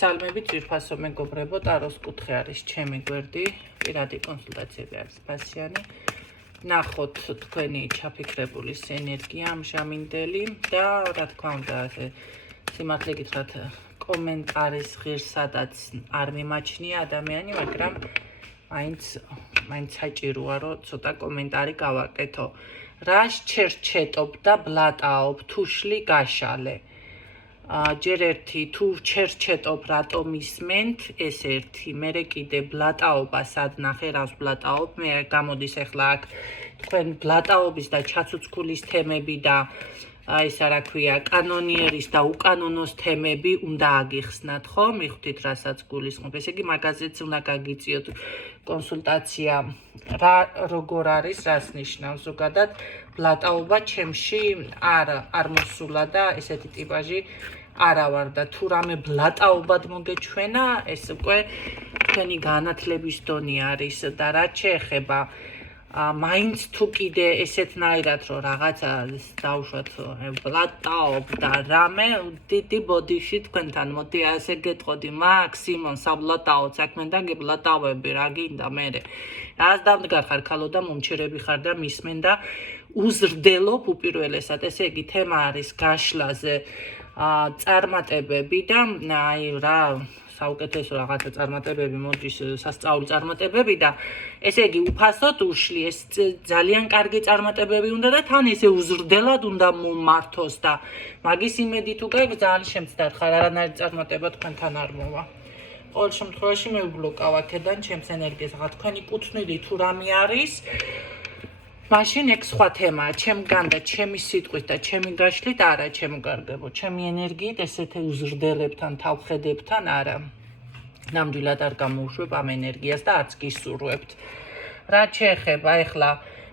Salmebit ძვირფასო მეგობრებო, ტაროს კუთხე არის ჩემი გვერდი, პირადი კონსულტაციები არის ფასიანი. ნახოთ თქვენი ჩაფიქრებულის ენერგია ამჟამინდელი და რა თქმა უნდა, სიმართლე გითხრათ, კომენტარის ღირსადაც არ მიმაჩნია ადამიანი, მაგრამ მაინც საჭიროა, რომ ცოტა კომენტარი გავაკეთო. რა შერჩეტობ და ბლატაობ თუშლი გაშალე. ჯერ ერთი თუ ჩერჩეტობ რატომ ისმენთ ეს ერთი მერე კიდე ბლატაობა სად ნახე რას ბლატაობ მე გამოდის ახლა აქ თქვენ ბლატაობის და ჩაცუცქულის თემები და ისა რა ქვია კანონიერის და უკანონოს თემები უნდა აგიხსნათ ხო მიხვდით რასაც გულისხმობ ესე იგი მაგაზეც უნდა გაგიწიოთ კონსულტაცია რა როგორ არის რას ნიშნავს ზოგადად ბლატაობა ჩემში არ მოსულა და ესეთი ტიპაჟი არა ვარ და თუ რამე ბლატაობად მოგეჩვენა ეს უკვე თქვენი განათლების დონე არის და რაც შეეხება მაინც თუ კიდე ესეთნაირად რომ რაღაცა დავუშვათ ბლატაობ და რამე დიდი ბოდიში თქვენთან მოდი ასე გეტყოდი მაქსიმუმ საბლატაოდ საქმედან გიბლატავები რა გინდა მე რას დამდგარ ხარ ქალო და მომჩერები ხარ და მისმენ და უზრდელობ უპირველესად ესე იგი თემა არის გაშლაზე წარმატებები და აი რა საუკეთესო რაღაცა წარმატებები მოდის სასწაული წარმატებები და ესე იგი უფასოდ უშლი ეს ძალიან კარგი წარმატებები უნდა და თან ესე უზრდელად უნდა მომართოს და მაგის იმედი თუ გაიგ ძალიან შემცდარ ხარ არანაირი წარმატება თქვენთან არ მოვა ყოველ შემთხვევაში მე ვბლოკავ აქედან ჩემს ენერგიას ახლა თქვენი კუთვნილი თუ რამე არის მაშინ ეგ სხვა თემაა, ჩემგან და ჩემი სიტყვით და ჩემი გაშლით არა, ჩემგარგებო, ჩემი ენერგიით ესეთი უზრდებთან, თავხედებთან არა. ნამდვილად არ გამოუშვებ ამ ენერგიას და არც გისურვებთ. რაც შეეხება ახლა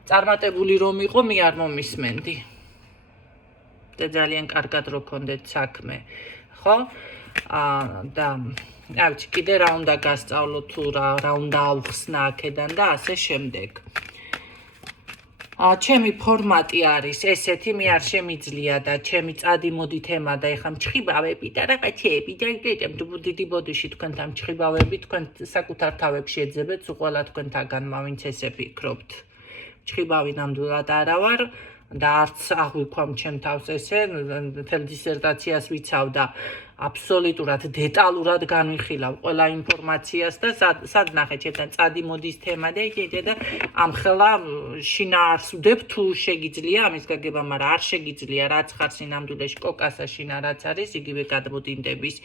წარმატებული რომ იყო, მე არ მომისმენდი. და ძალიან კარგად რო გქონდეთ საქმე, ხო? და ავჩი კიდე რა უნდა გასწავლო თუ რა უნდა ავხსნა აქედან და ასე შემდეგ. ჩემი ფორმატი არის ესეთი მე არ შემიძლია და ჩემი წადიმოდი თემა და ეხა მჭხიბავები და რაღაცეები და დიდი ბოდიში თქვენთან მჭხიბავები თქვენ საკუთარ თავებში ეძებეთ უყველა თქვენთაგან მავინც ესე ფიქრობთ მჭხიბავი ნამდვილად არა ვარ და არც აღვიქვამ ჩემ თავს ესე მთელ დისერტაციას ვიცავ და აბსოლუტურად დეტალურად განვიხილავ ყველა ინფორმაციას და სად ნახე ჩემთან წადიმოდის თემა და იგივე და ამხელა შინაარს ვდებ თუ შეგიძლია ამის გაგება მაგრამ არ შეგიძლია რაც ხარ სინამდვილეში კოკასა შინა რაც არის იგივე გადმოდინდების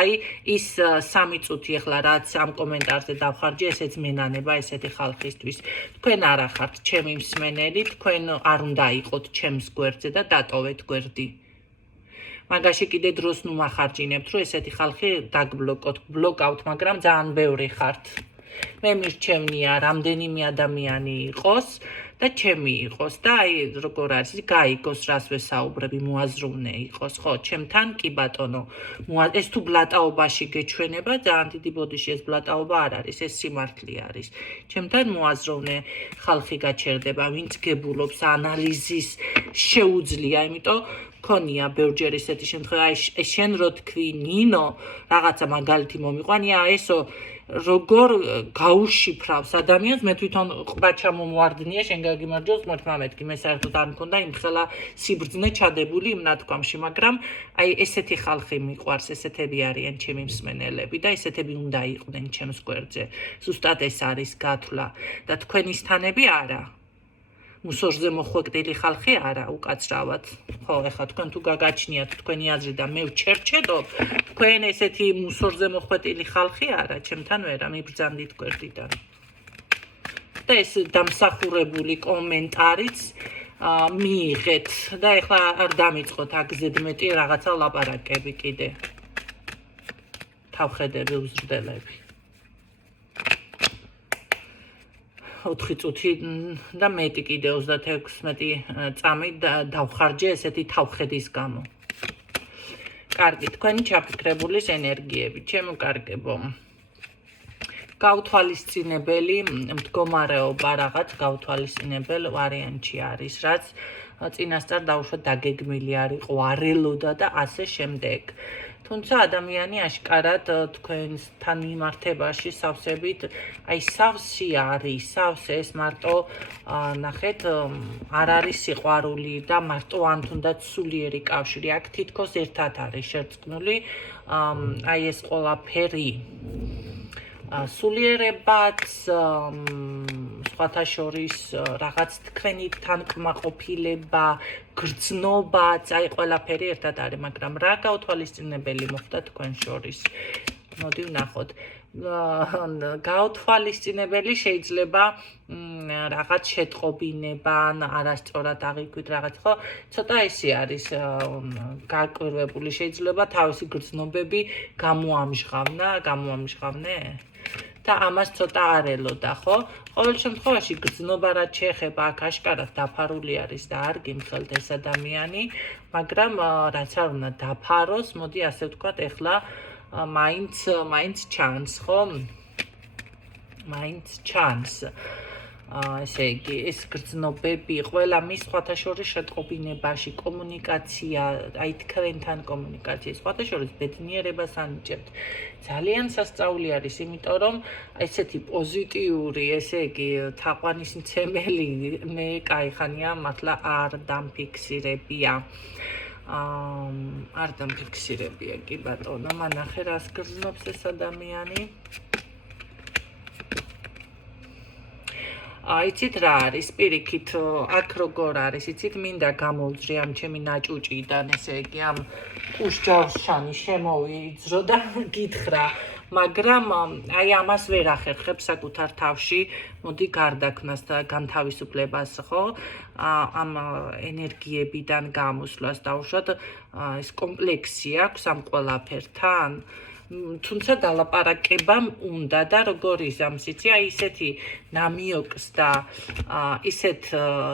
აი ის 3 წუთი ახლა რაც ამ კომენტარზე დავხარჯე ესეც მენანება ესეთი ხალხისთვის თქვენ არა ხართ ჩემი მსმენელი თქვენ არ უნდა იყოთ ჩემს გვერდზე და დატოვეთ გვერდი მაგაში კიდე დროს ნუ მახარჯინებთ რომ ესეთი ხალხი დაგბლოკოთ ბლოკავთ მაგრამ ძალიან ბევრი ხართ მე მირჩევნია რამდენიმე ადამიანი იყოს და ჩემი იყოს და აი როგორ არის გაიგოს რას ვესაუბრები მოაზროვნე იყოს ხო ჩემთან კი ბატონო ეს თუ ბლატაობაში გეჩვენება ძალიან დიდი ბოდიში ეს ბლატაობა არ არის ეს სიმართლე არის ჩემთან მოაზროვნე ხალხი გაჩერდება ვინც გებულობს ანალიზის შეუძლია იმიტომ ქონია ბევრჯერ ესეთი შემთხვევა აი შენ რო თქვი ნინო რაღაცა მაგალითი მომიყვანია ესო როგორ გაუშიფრავს ადამიანს მე თვითონ ყბა ჩამომვარდნია შენ გაგიმარჯოს მართლა მეთქი მე საერთოდ არ მქონდა იმხელა სიბრძნე ჩადებული იმ ნათქვამში მაგრამ აი ესეთი ხალხი მიყვარს ესეთები არიან ჩემი მსმენელები და ესეთები უნდა იყვნენ ჩემს გვერდზე ზუსტად ეს არის გათვლა და თქვენისთანები არა მუსორზე მოხვეყდილი ხალხი არა უკაცრავად ხო ეხლა თქვენ თუ გაგაჩნიათ თქვენი აზრი და მე ვჩერჩედობ თქვენ ესეთი მუსორზე მოხვეყდილი ხალხი არა ჩემთან ვერა მიბრძანდით გვერდიდან და ეს დამსახურებული კომენტარიც მიიღეთ და ეხლა არ დამიწყოთ აგზედმეტი რაღაცა ლაპარაკები კიდე თავხედები უზრდელები 4 წუთი და მეტი კიდე 36 წამი დავხარჯე ესეთი თავხედის გამო. კარგი, თქვენი ჩაფიქრებულის ენერგიები, ჩემო კარგებო. გაუთვალისწინებელი მდგომარეობა რაღაც გაუთვალისწინებელ ვარიანტში არის, რაც წინასწარ დავუშვათ დაგეგმილი არ იყო, არ ელოდა და ასე შემდეგ. თუმცა ადამიანი აშკარად თქვენთან მიმართებაში სავსებით, აი სავსე არის, სავსე ეს მარტო ნახეთ, არ არის სიყვარული და მარტო ან თუნდაც სულიერი კავშირი, აქ თითქოს ერთად არის შერწყმული, აი ეს ყველაფერი სულიერებაც, სხვათა შორის რაღაც თქვენი თანკმაყოფილება, გრძნობაც, აი ყველაფერი ერთად არის, მაგრამ რა გაუთვალისწინებელი მოხდა თქვენ შორის? მოდი ვნახოთ. გაუთვალისწინებელი შეიძლება რაღაც შეტყობინება ან არასწორად აღიქვით რაღაც, ხო? ცოტა ესე არის გაკვირვებული, შეიძლება თავისი გრძნობები გამოამჟღავნე? და ამას ცოტა არ ელოდა, ხო? ყოველ შემთხვევაში გრძნობა რაც შეეხება აქ აშკარად დაფარული არის და არ გიმხელთ ეს ადამიანი, მაგრამ რაც არ უნდა დაფაროს, მოდი ასე ვთქვათ, ეხლა მაინც ჩანს, ხო? მაინც ჩანს. ესე იგი, ეს გრძნობები ყველა მის სხვათა შორის შეტყობინებაში, კომუნიკაცია, აი თქვენთან კომუნიკაცია, სხვათა შორის ბედნიერებას ანიჭებთ. ძალიან სასწაული არის, იმიტომ რომ ესეთი პოზიტიური, ესე იგი, თაყვანისმცემელი მე кайხანია, მართლა არ დამფიქსირებია. არ დამფიქსირებია, კი ბატონო, მანახე რას გრძნობს ეს ადამიანი. იცით რა არის, პირიქით, აქ როგორ არის, იცით, მინდა გამოვძრი ამ ჩემი ნაჭუჭიდან, ესე იგი, ამ კუშჯავშანი შემოვიძრო და გითხრა, მაგრამ აი ამას ვერ ახერხებ საკუთარ თავში, მოდი გარდაქმნას და განთავისუფლებას, ხო? ამ ენერგიებიდან გამოსვლას და უშუალოდ ეს კომპლექსი აქვს ამ ყველაფერთან. თუმცა დალაპარაკება უნდა და როგორ იზამს, იცი, აი ისეთი ნამიოკს და ისეთ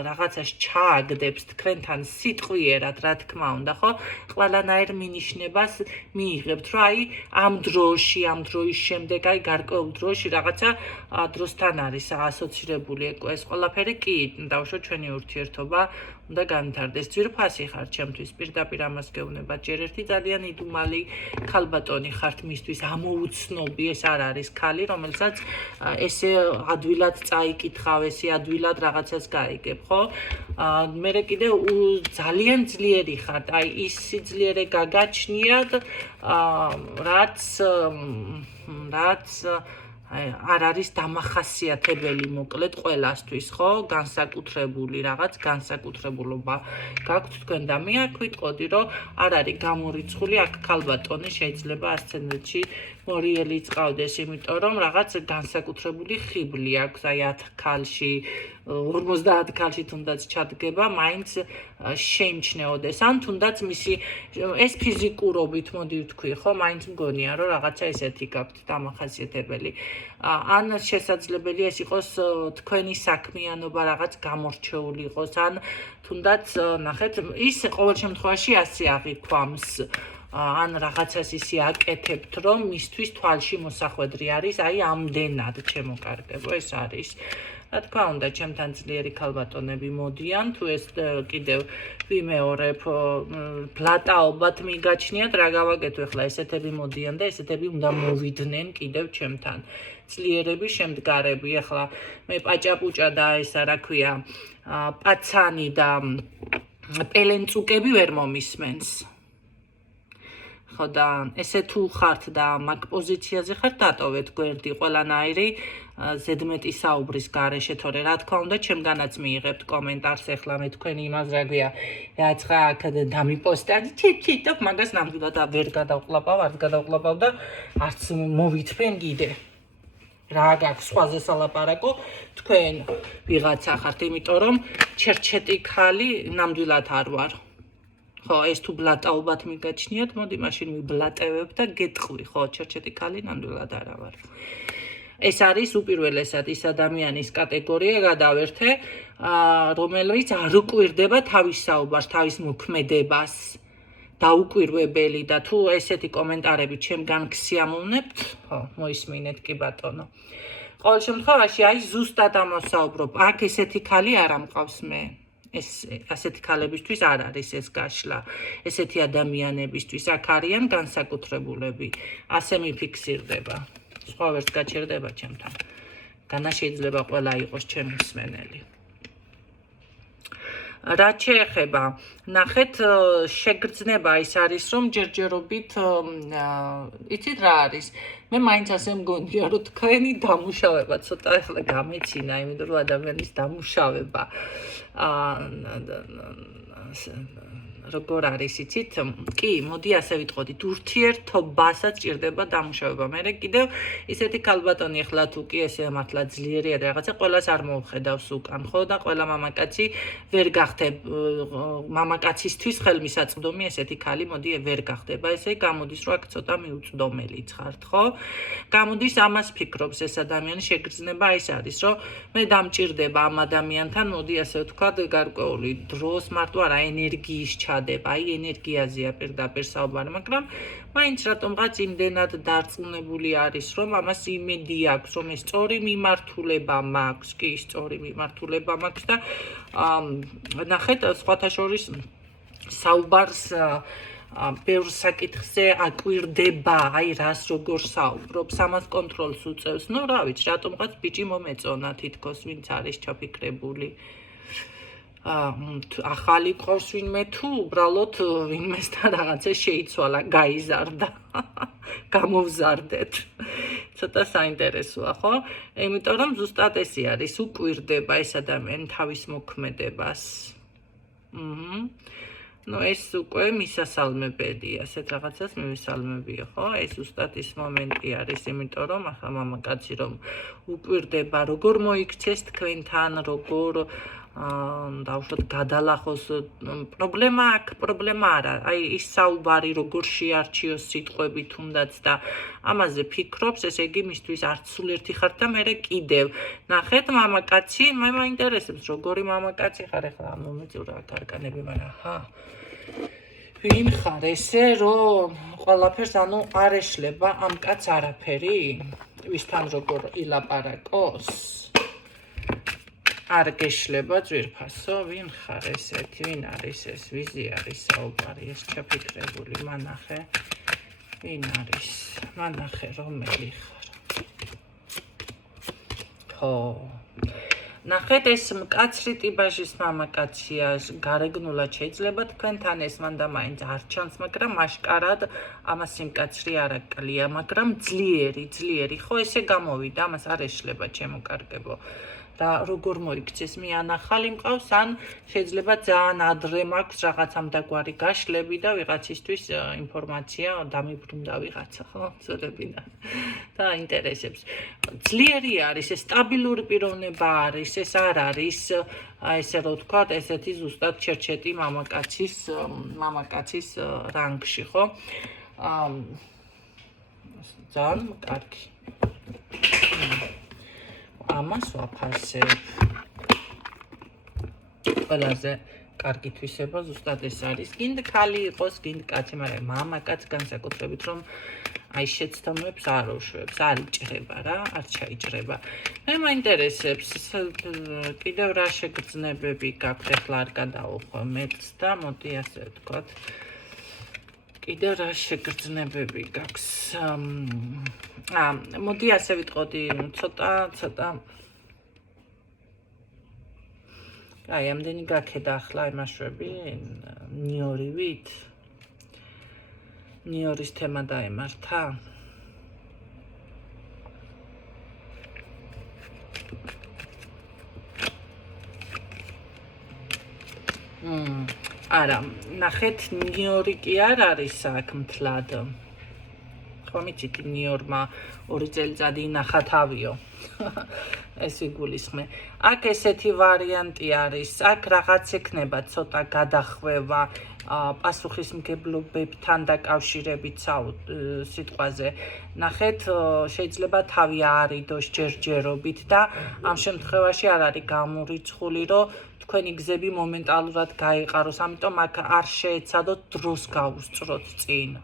რაღაცას ჩააგდებს თქვენთან სიტყვიერად, რა თქმა უნდა, ხო? ყველანაირ მინიშნებას მიიღებთ, რომ აი ამ დროის შემდეგ, აი გარკვეულ დროში რაღაცა დროსთან არის ასოცირებული ეს ყველაფერი, კი, დავუშვათ ჩვენი ურთიერთობა უნდა განვითარდეს. ძვირფასი ხარ ჩემთვის, პირდაპირ ამას გეუბნებათ, ჯერ ერთი ძალიან იდუმალი ქალბატონი ხართ მისთვის, ამოუცნობი, ეს არ არის ქალი, რომელსაც ესე ადვილად წაიკითხავ, ესე ადვილად რაღაცას გაიგებ, ხო? მერე კიდე ძალიან ძლიერი ხართ, აი ის სიძლიერე გაგაჩნიათ, რაც არ არის დამახასიათებელი, მოკლედ ყველასთვის, ხო? განსაკუთრებული რაღაც განსაკუთრებულობა გაქვთ თქვენ და მე აქ ვიტყოდი, რომ არ არის გამორიცხული აქ ქალბატონი, შეიძლება ასცენდენტში მორიელი წყავდეს, იმიტომ რომ რაღაც განსაკუთრებული ხიბლი აქვს, აი 10 ქალში 50 ქალში თუნდაც ჩადგება, მაინც შეიმჩნეოდეს, ან თუნდაც მისი ეს ფიზიკურობით, მოდი ვთქვი, ხო, მაინც მგონია, რომ რაღაცა ესეთი გაქვთ დამახასიათებელი. ან შესაძლებელია ეს იყოს თქვენი საქმიანობა რაღაც გამორჩეული იყოს, ან თუნდაც ნახეთ, ის ყოველ შემთხვევაში ასე აღიქვამს. ან რაღაცას ისე აკეთებთ, რომ მისთვის თვალში მოსახვედრი არის, აი ამდენად ჩემოკარგებო, ეს არის. რა თქმა უნდა, ჩემთან ძლიერი ქალბატონები მოდიან, თუ ეს კიდევ ვიმეორებ, ბლატაობად მიგაჩნიათ, რა გავაკეთო ახლა, ესეთები მოდიან და ესეთები უნდა მოვიდნენ კიდევ ჩემთან. ძლიერები, შემდგარები, ახლა მე პაჭაპუჭა და ესა რა ქვია, პაცანი და პელენწუკები ვერ მომისმენს. ხო და ესე თუ ხართ და მაგ პოზიციაზე ხართ, დატოვეთ გვერდი ყველანაირი ზედმეტი საუბრის გარეშე, თორე რა თქმა უნდა, ჩემგანაც მიიღებთ კომენტარს, ეხლა მე თქვენი იმას რა გვია, რაცხა აქ დამიპოსტა, ჩიტ, მაგას ნამდვილად ვერ გადავყლაპავ და არც მოვითმენ კიდე. რა გაქვს სხვაზე სალაპარაკო, თქვენ ვიღაცა ხართ, იმიტომ რომ ჩერჩეტი ხალი ნამდვილად არ ვარ. ხო, ეს თუ ბლატაობად მიგაჩნიათ, მოდი მაშინ მიბლატევებ და გეტყვი, ხო, ჩერჩეტი ხალი ნამდვილად არა ვარ. ეს არის უპირველესად ის ადამიანის კატეგორია გადავერთე, რომელიც არ უკვირდება თავის საუბარს, თავის მოქმედებას, დაუკვირვებელი და თუ ესეთი კომენტარები ჩემგან გსიამოვნებთ, ხო, მოისმინეთ კი ბატონო. ყოველ შემთხვევაში, აი ზუსტად ამას საუბრობ, აქ ესეთი ხალი არ ამყავს მე. ეს ასეთი ქალებისთვის არ არის ეს გაშლა. ესეთი ადამიანებისთვის აქ არიან განსაკუთრებულები. ასე მიფიქსირდება. სხვა ვერც გაჩერდება ჩემთან. განა შეიძლება ყველა იყოს ჩემი მსმენელი. რაც შეეხება, ნახეთ, შეგრძნება ის არის, რომ ჯერჯერობით, იცით რა არის? მე მაინც ასე მგონია, რომ თქვენი დამუშავება ცოტა ახლა გამეცინა, იმიტომ რომ ადამიანის დამუშავება როგორ არის, იცით? კი, მოდი ასე ვიტყოდით, ურთიერთობასაც ჭირდება დამუშავება. მე კიდევ ისეთი ქალბატონი ახლა თუ კი ესე მართლა ძლიერია და რაღაცა ყველას არ მოუხედავს უკან, ხო? და ყველა მამაკაცი ვერ გახდებ მამაკაცისთვის ხელმისაწვდომი ესეთი ქალი მოდი ვერ გახდება. ესე გამოდის, რომ აქ ცოტა მიუწვდომელიც ხართ, ხო? გამოდის ამას ფიქრობს ეს ადამიანი, შეგრძნება ის არის, რომ მე დამჭირდება ამ ადამიანთან, მოდი ასე ვთქვათ, გარკვეული დროს მარტო არა ენერგიის აი ენერგიაზეა პირდაპირ საუბარი, მაგრამ მაინც რატომღაც იმდენად დარწმუნებული არის, რომ ამას იმედი აქვს, რომ ეს სწორი მიმართულება მაქვს, კი, სწორი მიმართულება მაქვს და ნახეთ, სხვათა შორის საუბარს ბევრ საკითხზე აკვირდება, აი რას როგორ საუბრობს, ამას კონტროლს უწევს. ნუ რა ვიცი, რატომღაც ბიჭი მომეწონა თითქოს, ვინც არის ჩაფიქრებული. ახალი ყავს ვინმე თუ უბრალოდ ვინმესთან რაღაცა შეიცვალა, გაიზარდა. გამოვზარდეთ. ცოტა საინტერესოა, ხო? იმიტომ რომ ზუსტად ესე არის, უკვირდება ეს ადამიანი თავის მოქმედებას. ნუ ეს უკვე მისასალმებელია, ასეთ რაღაცას მივესალმებია, ხო? ეს ზუსტად ის მომენტი არის, იმიტომ რომ ახლა მამაკაცი რომ უკვირდება, როგორ მოიქცეს თქვენთან, როგორ დავუშვათ გადალახოს პრობლემა აქ პრობლემა არა აი ის საუბარი როგორ შეარჩიოს სიტყვები თუნდაც და ამაზე ფიქრობს ესე იგი მისთვის არც სულ ერთი ხარ და მე კიდევ ნახეთ მამაკაცი მე მაინტერესებს როგორი მამაკაცი ხარ ახლა მომეწურა გარკანები მაგრამ ჰა ვინ ხარ ესე რომ ყველაფერს ანუ არ ეშლება ამ კაცს არაფერი ვისთან როგორ ილაპარაკოს არ გეშლება ძვირფასო, ვინ ხარ ესეთი, ვინ არის ეს, ვიზი არის საუბარი, ეს ჩაფიქრებული, მანახე, ვინ არის, მანახე, რომელი ხარ. ხო, ნახეთ ეს მკაცრი ტიპაჟის მამაკაცია, გარეგნულად შეიძლება თქვენთან ეს მანდა მაინც არ ჩანს, მაგრამ აშკარად ამას სიმკაცრი არ აკლია, მაგრამ ძლიერი, ხო ესე გამოვიდა, ამას არ ეშლება ჩემო კარგებო. და როგორ მოიქცეს მე ან ახალი მყავს ან შეიძლება ძალიან ადრე მაქვს რაღაცა მდაგვარი გაშლები და ვიღაცისთვის ინფორმაცია დამიბრუნდა ვიღაცა ხო ზოლებინა და ინტერესებს ძლიერი არის ეს სტაბილური პიროვნება არის ეს არ არის ესე რომ ვთქვა ესეთი ზუსტად ჩერჩეტი მამაკაცის რანგში ხო ძალიან კარგი ამას ვაფასებ. ყველაზე კარგი თვისება ზუსტად ეს არის. გინდა ქალი იყოს, გინდა კაცი, მაგრამ მამაკაც განსაკუთრებით რომ აი შეცდომებს არ უშვებს, არ იჭრება რა, არ ჩაიჭრება. მე მაინტერესებს კიდევ რა შეგრძნებები გაქვთ, ახლა არ გადავუხო მეც და მოდი ასე ვთქვათ. კიდევ რა შეგრძნებები გაქვს. მოდი ასე ვიტყოდი, ცოტა აი ამდენი გაქედა ახლა იმაშვები ნიორივით ნიორის თემა დაემართა არა ნახეთ ნიორი კი არ არის აქ მთლად ხომ იცით ნიორმა 2 წელიწადი ინახა თავიო ეს იგულისხმე აქ ესეთი ვარიანტი არის აქ რაღაც ექნება ცოტა გადახვევა პასუხისმგებლობებთან დაკავშირებით სიტყვაზე ნახეთ შეიძლება თავი აარიდოს ჯერჯერობით და ამ შემთხვევაში არ არის გამორიცხული რომ თქვენი გზები მომენტალურად გაეყაროს ამიტომ აქ არ შეეცადოთ დროს გაუსწროთ წინ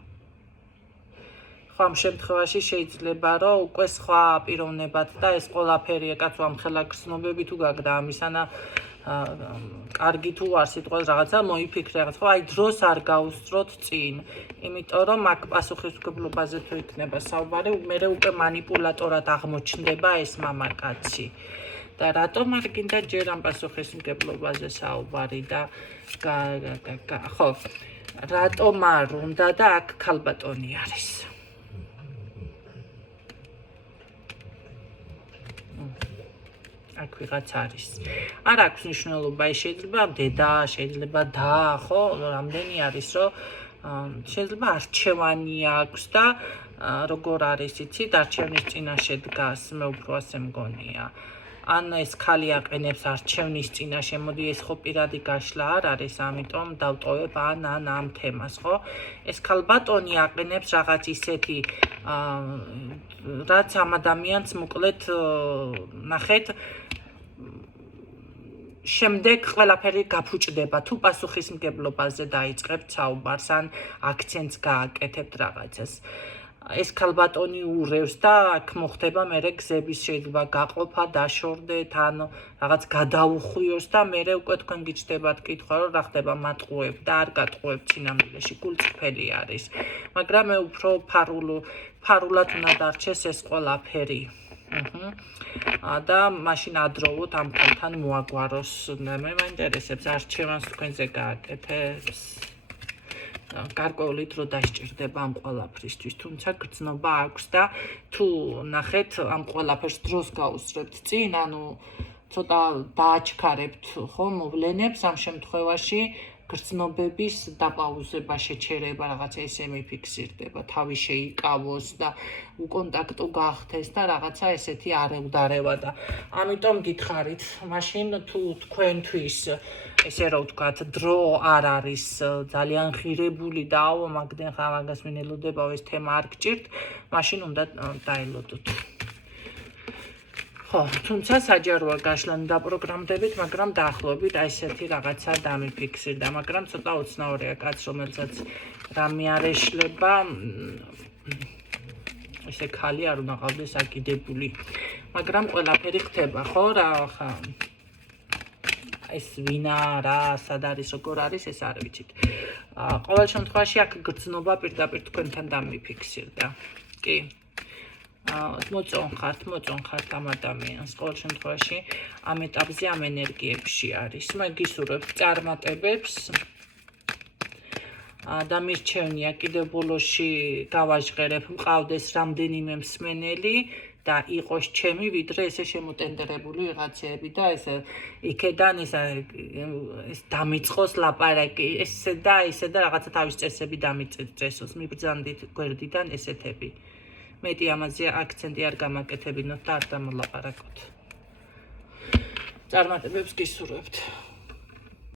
ამ შემთხვევაში შეიძლება რომ უკვე სხვა პიროვნებად და ეს ყველაფერი კაცო ამ ხელაგრძნობები თუ გაგდა ამისანა კარგი თუ არ სიტყვას რაღაცა მოიფიქრე რაღაც ხო აი დროს არ გაუსწროთ წინ იმიტომ რომ აქ პასუხისმგებლობაზე თუ იქნება საუბარი მე უკვე მანიპულატორად აღმოჩნდება ეს მამაკაცი და რატომ არ გინდა ჯერ ამ პასუხისმგებლობაზე საუბარი და ხო რატომ არ უნდა და აქ ქალბატონი არის აქ ვიღაც არის. არ აქვს მნიშვნელობა, შეიძლება დედა, შეიძლება და, ხო, რამდენი არის, რომ შეიძლება არჩევანი აქვს და როგორ არის, იცით, არჩევნის წინაშე დგას, მე უფრო ასე მგონია. ან ეს ქალი აყენებს არჩევნის წინაშე, მოდი ეს ხო პირადი გაშლა არ არის, ამიტომ დავტოვებ ამ თემას, ხო? ეს ქალბატონი აყენებს რაღაც ისეთი რაც ამ ადამიანს მოკლედ ნახეთ შემდეგ ყველაფერი გაფუჭდება თუ პასუხისმგებლობაზე დაიწყებთ საუბარს ან აქცენტს გააკეთებთ რაღაცას ეს ქალბატონი ურევს და აქ მოხდება მერე გზების შეიძლება გაყოფა დაშორდეთ ან რაღაც გადაუხვიოს და მერე უკვე თქვენ გიჩნდებათ კითხვა რომ რა ხდება მატყუებ და არ გატყუებ წინამძღოლში გულწრფელი არის მაგრამ მე უფრო ფარულად უნდა დარჩეს ეს ყველაფერი და მაშინ ადროვოთ ამ ქალთან მოაგვაროს მე მაინტერესებს არჩევანს თქვენზე გააკეთებს გარკვეული დრო დასჭირდება ამ ყველაფრისთვის თუმცა გრძნობა აქვს და თუ ნახეთ ამ ყველაფერს დროს გაუსწრებთ წინ ანუ ცოტა დააჩქარებთ ხო მოვლენებს ამ შემთხვევაში გრძნობების დაპაუზება შეჩერება რაღაცა ესე მიფიქსირდება თავი შეიკავოს და უკონტაქტო გახდეს და რაღაცა ესეთი არეუდარევა და ამიტომ გითხარით მაშინ თუ თქვენთვის ესე რომ ვთქვათ დრო არ არის ძალიან ღირებული და მაგდენ ხამაგას მინელოდება ეს თემა არ გჭირთ მაშინ უნდა დაელოდოთ ხო, თუმცა საჯაროა გაშლანი დაპროგრამდებით, მაგრამ დაახლოებით აი ესეთი რაღაცა დამიფიქსირდა, მაგრამ ცოტა უცნაურია კაც, რომელსაც რამე არ ეშლება, ესე ქალი არ უნდა ყავდეს აკიდებული, მაგრამ ყველაფერი ხდება, ხო, რა ხა ეს ვინა რა, სად არის, როგორ არის, ეს არ ვიცით. ყოველ შემთხვევაში აქ გრძნობა პირდაპირ თქვენთან დამიფიქსირდა. კი. მოწონხართ ამ ადამიანს ყოველ შემთხვევაში ამ ეტაპზე ამ ენერგიებში არის მე გისურვებ წარმატებებს და მირჩევნია კიდევ ბოლოში გავაჟღერებ მყავდეს რამდენიმე მსმენელი და იყოს ჩემი ვიდრე ესე შემოტენდერებული ვიღაცები და ესე იქედან ეს დამიწყოს ლაპარაკი ესე და რაღაცა თავის წესები დამიწესოს მიბრძანდით გვერდიდან ესეთები მეტი ამაზე აქცენტი არ გამაკეთებინოთ და არ დამოლაპარაკოთ. წარმატებებს გისურვებთ.